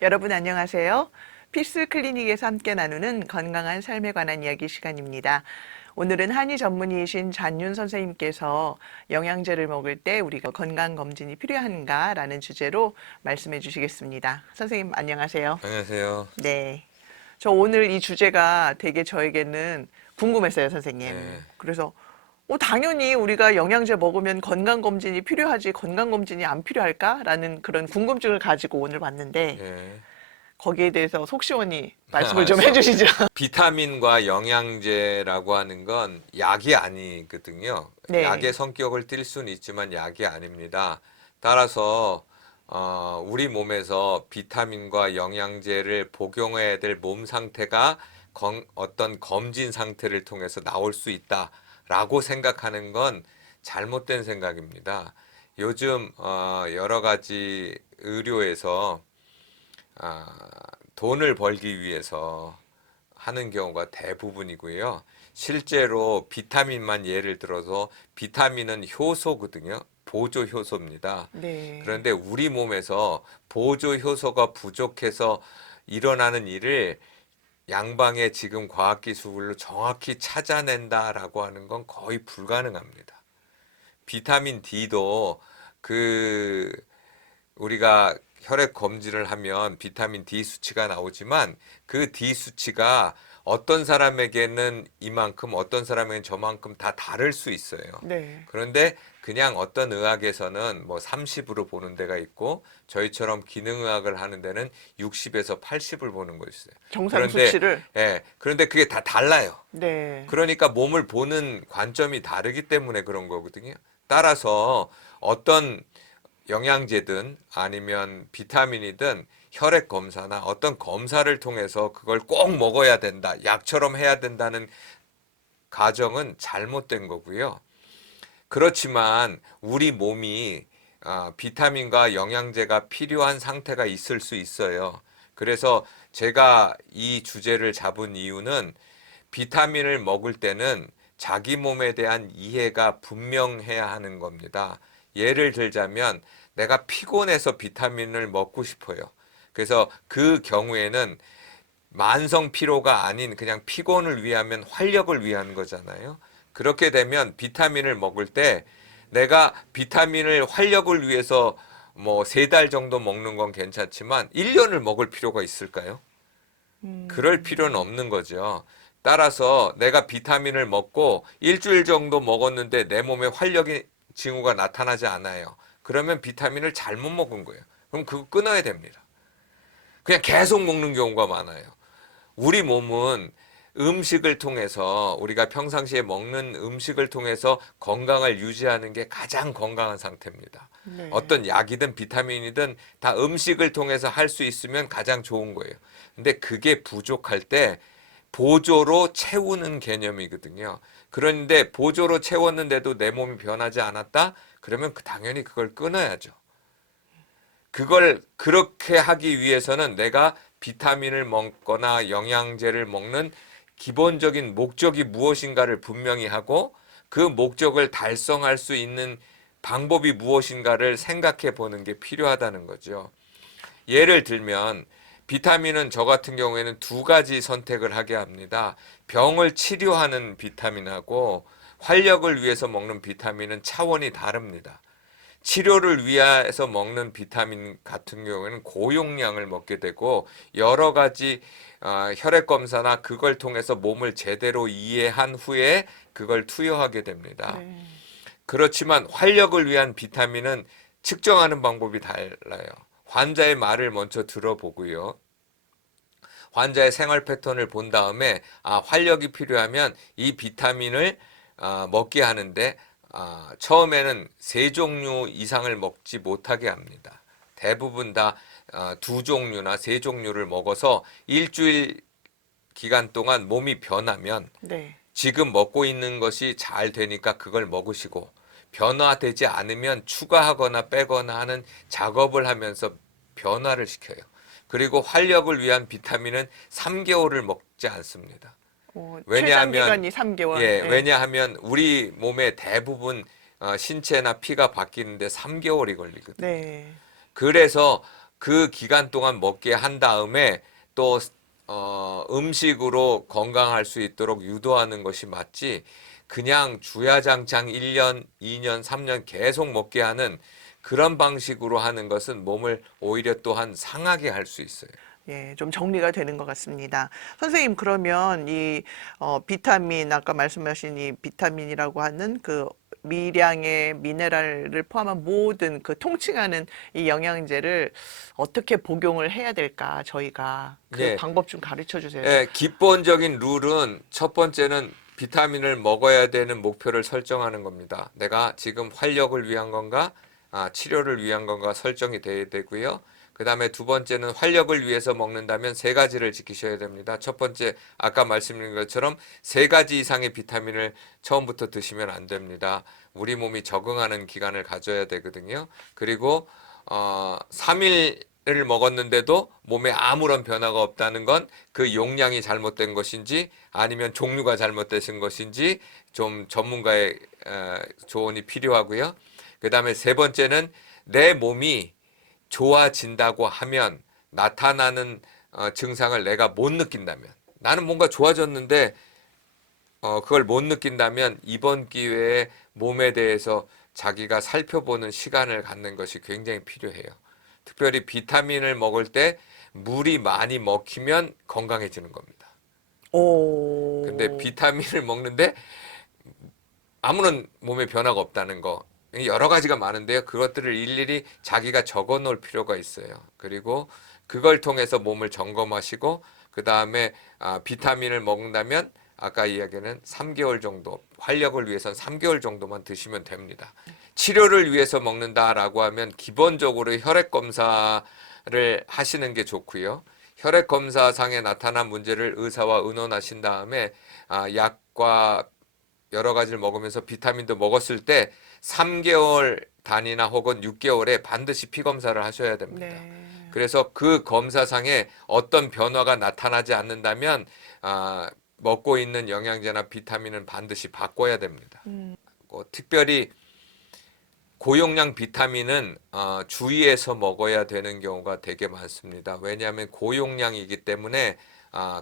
여러분 안녕하세요. 피스 클리닉에서 함께 나누는 건강한 삶에 관한 이야기 시간입니다. 오늘은 한의 전문의이신 잔윤 선생님께서 영양제를 먹을 때 우리가 건강검진이 필요한가라는 주제로 말씀해 주시겠습니다. 선생님 안녕하세요. 안녕하세요. 네. 저 오늘 이 주제가 되게 저에게는 궁금했어요, 선생님. 네, 그래서 당연히 우리가 영양제 먹으면 건강검진이 필요하지 건강검진이 안 필요할까라는 그런 궁금증을 가지고 오늘 왔는데 예. 거기에 대해서 속 시원히 말씀을 좀 해주시죠. 비타민과 영양제라고 하는 건 약이 아니거든요. 네. 약의 성격을 띨 수는 있지만 약이 아닙니다. 따라서 우리 몸에서 비타민과 영양제를 복용해야 될 몸 상태가 어떤 검진 상태를 통해서 나올 수 있다라고 생각하는 건 잘못된 생각입니다. 요즘 여러 가지 의료에서 아, 돈을 벌기 위해서 하는 경우가 대부분이고요. 실제로 비타민만 예를 들어서 비타민은 효소거든요. 보조 효소입니다. 네. 그런데 우리 몸에서 보조 효소가 부족해서 일어나는 일을 양방의 지금 과학기술로 정확히 찾아낸다라고 하는 건 거의 불가능합니다. 비타민 D도 그 우리가 혈액 검진을 하면 비타민 D 수치가 나오지만 그 D 수치가 어떤 사람에게는 이만큼, 어떤 사람에게는 저만큼 다 다를 수 있어요. 네. 그런데 그냥 어떤 의학에서는 뭐 30으로 보는 데가 있고 저희처럼 기능의학을 하는 데는 60에서 80을 보는 거 있어요. 정상 그런데 수치를. 그런데 그게 다 달라요. 네. 그러니까 몸을 보는 관점이 다르기 때문에 그런 거거든요. 따라서 어떤 영양제든 아니면 비타민이든 혈액 검사나 어떤 검사를 통해서 그걸 꼭 먹어야 된다, 약처럼 해야 된다는 가정은 잘못된 거고요. 그렇지만 우리 몸이 비타민과 영양제가 필요한 상태가 있을 수 있어요. 그래서 제가 이 주제를 잡은 이유는 비타민을 먹을 때는 자기 몸에 대한 이해가 분명해야 하는 겁니다. 예를 들자면 내가 피곤해서 비타민을 먹고 싶어요. 그래서 그 경우에는 만성 피로가 아닌 그냥 피곤을 위하면 활력을 위한 거잖아요. 그렇게 되면 비타민을 먹을 때 내가 비타민을 활력을 위해서 뭐 3달 정도 먹는 건 괜찮지만 1년을 먹을 필요가 있을까요? 그럴 필요는 음. 없는 거죠. 따라서 내가 비타민을 먹고 일주일 정도 먹었는데 내 몸에 활력이 징후가 나타나지 않아요. 그러면 비타민을 잘못 먹은 거예요. 그럼 그거 끊어야 됩니다. 그냥 계속 먹는 경우가 많아요. 우리 몸은 음식을 통해서 우리가 평상시에 먹는 음식을 통해서 건강을 유지하는 게 가장 건강한 상태입니다. 네. 어떤 약이든 비타민이든 다 음식을 통해서 할 수 있으면 가장 좋은 거예요. 근데 그게 부족할 때 보조로 채우는 개념이거든요. 그런데 보조로 채웠는데도 내 몸이 변하지 않았다? 그러면 당연히 그걸 끊어야죠. 그걸 그렇게 하기 위해서는 내가 비타민을 먹거나 영양제를 먹는 기본적인 목적이 무엇인가를 분명히 하고 그 목적을 달성할 수 있는 방법이 무엇인가를 생각해 보는 게 필요하다는 거죠. 예를 들면 비타민은 저 같은 경우에는 2가지 선택을 하게 합니다. 병을 치료하는 비타민하고 활력을 위해서 먹는 비타민은 차원이 다릅니다. 치료를 위해서 먹는 비타민 같은 경우에는 고용량을 먹게 되고 여러 가지 혈액 검사나 그걸 통해서 몸을 제대로 이해한 후에 그걸 투여하게 됩니다. 네. 그렇지만 활력을 위한 비타민은 측정하는 방법이 달라요. 환자의 말을 먼저 들어보고요. 환자의 생활 패턴을 본 다음에 활력이 필요하면 이 비타민을 먹게 하는데 처음에는 3종류 이상을 먹지 못하게 합니다. 대부분 다 2종류나 3종류를 먹어서 일주일 기간 동안 몸이 변하면 네. 지금 먹고 있는 것이 잘 되니까 그걸 먹으시고 변화되지 않으면 추가하거나 빼거나 하는 작업을 하면서 변화를 시켜요. 그리고 활력을 위한 비타민은 3개월을 먹지 않습니다. 최장 왜냐하면 기간이 3개월. 네. 왜냐하면 우리 몸의 대부분 신체나 피가 바뀌는데 3개월이 걸리거든요. 네. 그래서 그 기간 동안 먹게 한 다음에 또 음식으로 건강할 수 있도록 유도하는 것이 맞지, 그냥 주야장창 1년, 2년, 3년 계속 먹게 하는 그런 방식으로 하는 것은 몸을 오히려 또한 상하게 할 수 있어요. 예, 좀 정리가 되는 것 같습니다. 선생님, 그러면 이 비타민, 아까 말씀하신 이 비타민이라고 하는 그 미량의 미네랄을 포함한 모든 그 통칭하는 이 영양제를 어떻게 복용을 해야 될까, 저희가 그 예, 방법 좀 가르쳐 주세요. 기본적인 룰은 첫 번째는 비타민을 먹어야 되는 목표를 설정하는 겁니다. 내가 지금 활력을 위한 건가, 치료를 위한 건가 설정이 돼야 되고요. 그 다음에 두 번째는 활력을 위해서 먹는다면 세 가지를 지키셔야 됩니다. 첫 번째, 아까 말씀드린 것처럼 세 가지 이상의 비타민을 처음부터 드시면 안 됩니다. 우리 몸이 적응하는 기간을 가져야 되거든요. 그리고 3일을 먹었는데도 몸에 아무런 변화가 없다는 건 그 용량이 잘못된 것인지 아니면 종류가 잘못된 것인지 좀 전문가의 조언이 필요하고요. 그 다음에 세 번째는 내 몸이 좋아진다고 하면 나타나는 증상을 내가 못 느낀다면, 나는 뭔가 좋아졌는데 그걸 못 느낀다면 이번 기회에 몸에 대해서 자기가 살펴보는 시간을 갖는 것이 굉장히 필요해요. 특별히 비타민을 먹을 때 물이 많이 먹히면 건강해지는 겁니다. 근데 오, 비타민을 먹는데 아무런 몸에 변화가 없다는 거, 여러 가지가 많은데요. 그것들을 일일이 자기가 적어 놓을 필요가 있어요. 그리고 그걸 통해서 몸을 점검하시고 그 다음에 비타민을 먹는다면 아까 이야기는 3개월 정도, 활력을 위해서는 3개월 정도만 드시면 됩니다. 치료를 위해서 먹는다라고 하면 기본적으로 혈액 검사를 하시는 게 좋고요. 혈액 검사상에 나타난 문제를 의사와 의논하신 다음에 약과 여러 가지를 먹으면서 비타민도 먹었을 때 3개월 단위나 혹은 6개월에 반드시 피 검사를 하셔야 됩니다. 네. 그래서 그 검사상에 어떤 변화가 나타나지 않는다면 먹고 있는 영양제나 비타민은 반드시 바꿔야 됩니다. 특별히 고용량 비타민은 주의해서 먹어야 되는 경우가 되게 많습니다. 왜냐하면 고용량이기 때문에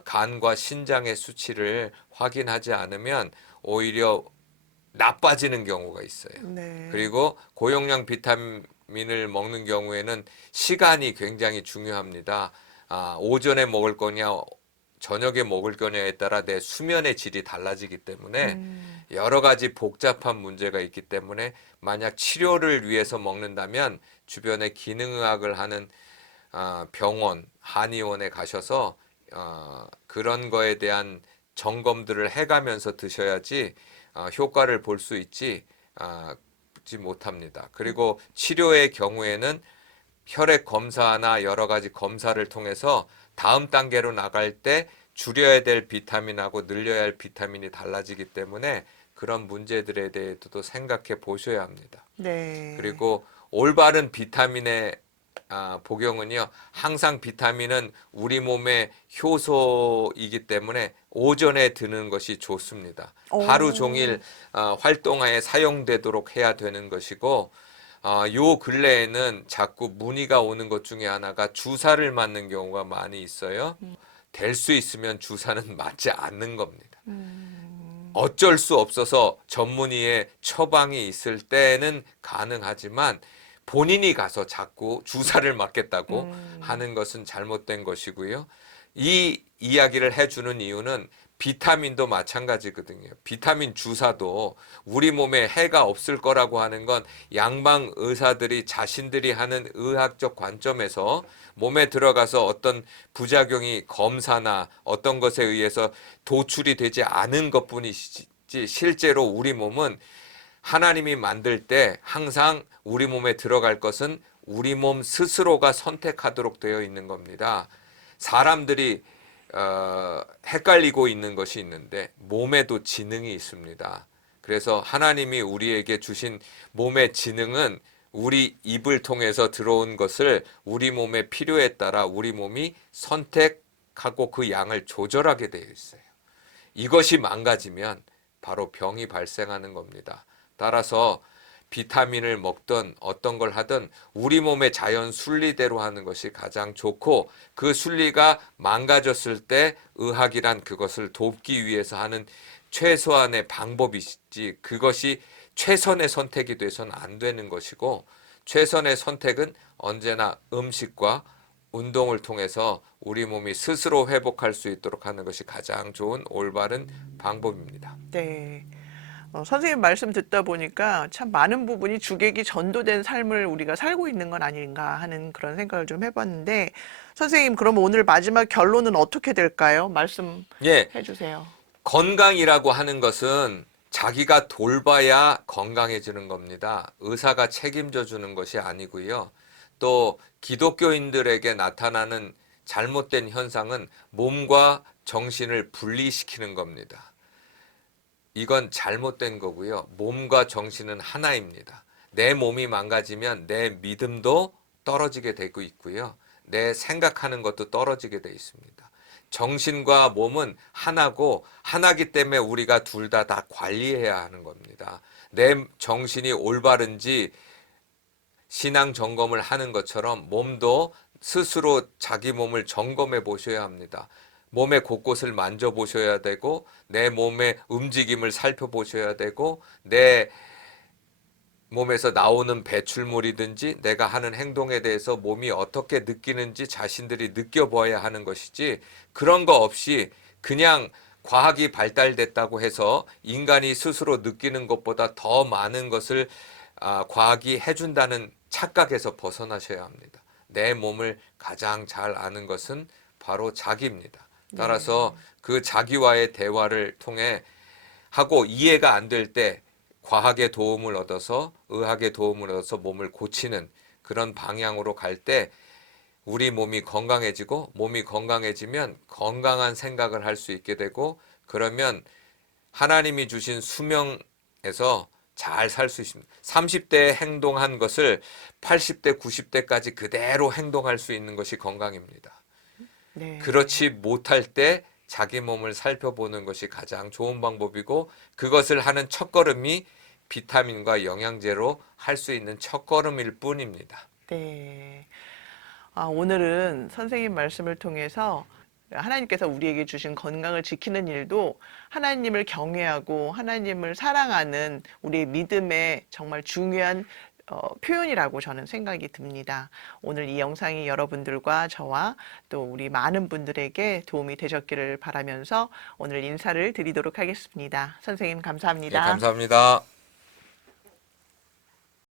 간과 신장의 수치를 확인하지 않으면 오히려 나빠지는 경우가 있어요. 네. 그리고 고용량 비타민을 먹는 경우에는 시간이 굉장히 중요합니다. 오전에 먹을 거냐, 저녁에 먹을 거냐에 따라 내 수면의 질이 달라지기 때문에 여러 가지 복잡한 문제가 있기 때문에 만약 치료를 위해서 먹는다면 주변에 기능의학을 하는 병원, 한의원에 가셔서 그런 거에 대한 점검들을 해가면서 드셔야지 효과를 볼 수 있지 못합니다. 그리고 치료의 경우에는 혈액 검사나 여러 가지 검사를 통해서 다음 단계로 나갈 때 줄여야 될 비타민하고 늘려야 할 비타민이 달라지기 때문에 그런 문제들에 대해서도 생각해 보셔야 합니다. 네. 그리고 올바른 비타민의 복용은요, 항상 비타민은 우리 몸의 효소이기 때문에 오전에 드는 것이 좋습니다. 하루 오, 종일 활동에 사용되도록 해야 되는 것이고, 요 근래에는 자꾸 문의가 오는 것 중에 하나가 주사를 맞는 경우가 많이 있어요. 될 수 있으면 주사는 맞지 않는 겁니다. 어쩔 수 없어서 전문의의 처방이 있을 때는 가능하지만 본인이 가서 자꾸 주사를 맞겠다고 하는 것은 잘못된 것이고요. 이 이야기를 해주는 이유는 비타민도 마찬가지거든요. 비타민 주사도 우리 몸에 해가 없을 거라고 하는 건 양방 의사들이 자신들이 하는 의학적 관점에서 몸에 들어가서 어떤 부작용이 검사나 어떤 것에 의해서 도출이 되지 않은 것뿐이지 실제로 우리 몸은 하나님이 만들 때 항상 우리 몸에 들어갈 것은 우리 몸 스스로가 선택하도록 되어 있는 겁니다. 사람들이 헷갈리고 있는 것이 있는데 몸에도 지능이 있습니다. 그래서 하나님이 우리에게 주신 몸의 지능은 우리 입을 통해서 들어온 것을 우리 몸의 필요에 따라 우리 몸이 선택하고 그 양을 조절하게 되어 있어요. 이것이 망가지면 바로 병이 발생하는 겁니다. 따라서 비타민을 먹든 어떤 걸 하든 우리 몸의 자연 순리대로 하는 것이 가장 좋고, 그 순리가 망가졌을 때 의학이란 그것을 돕기 위해서 하는 최소한의 방법이지, 그것이 최선의 선택이 돼서는 안 되는 것이고, 최선의 선택은 언제나 음식과 운동을 통해서 우리 몸이 스스로 회복할 수 있도록 하는 것이 가장 좋은 올바른 방법입니다. 네. 선생님 말씀 듣다 보니까 참 많은 부분이 주객이 전도된 삶을 우리가 살고 있는 건 아닌가 하는 그런 생각을 좀 해봤는데, 선생님, 그럼 오늘 마지막 결론은 어떻게 될까요? 말씀해 예, 주세요. 건강이라고 하는 것은 자기가 돌봐야 건강해지는 겁니다. 의사가 책임져 주는 것이 아니고요. 또 기독교인들에게 나타나는 잘못된 현상은 몸과 정신을 분리시키는 겁니다. 이건 잘못된 거고요. 몸과 정신은 하나입니다. 내 몸이 망가지면 내 믿음도 떨어지게 되고 있고요. 내 생각하는 것도 떨어지게 돼 있습니다. 정신과 몸은 하나고, 하나기 때문에 우리가 둘 다 관리해야 하는 겁니다. 내 정신이 올바른지 신앙 점검을 하는 것처럼 몸도 스스로 자기 몸을 점검해 보셔야 합니다. 몸의 곳곳을 만져보셔야 되고, 내 몸의 움직임을 살펴보셔야 되고, 내 몸에서 나오는 배출물이든지 내가 하는 행동에 대해서 몸이 어떻게 느끼는지 자신들이 느껴봐야 하는 것이지, 그런 거 없이 그냥 과학이 발달됐다고 해서 인간이 스스로 느끼는 것보다 더 많은 것을 과학이 해준다는 착각에서 벗어나셔야 합니다. 내 몸을 가장 잘 아는 것은 바로 자기입니다. 따라서 그 자기와의 대화를 통해 하고, 이해가 안 될 때 과학의 도움을 얻어서, 의학의 도움을 얻어서 몸을 고치는 그런 방향으로 갈 때 우리 몸이 건강해지고, 몸이 건강해지면 건강한 생각을 할 수 있게 되고, 그러면 하나님이 주신 수명에서 잘 살 수 있습니다. 30대에 행동한 것을 80대, 90대까지 그대로 행동할 수 있는 것이 건강입니다. 네. 그렇지 못할 때 자기 몸을 살펴보는 것이 가장 좋은 방법이고, 그것을 하는 첫걸음이 비타민과 영양제로 할 수 있는 첫걸음일 뿐입니다. 네. 오늘은 선생님 말씀을 통해서 하나님께서 우리에게 주신 건강을 지키는 일도 하나님을 경외하고 하나님을 사랑하는 우리의 믿음의 정말 중요한 표현이라고 저는 생각이 듭니다. 오늘 이 영상이 여러분들과 저와 또 우리 많은 분들에게 도움이 되셨기를 바라면서 오늘 인사를 드리도록 하겠습니다. 선생님, 예, 감사합니다. 감사합니다.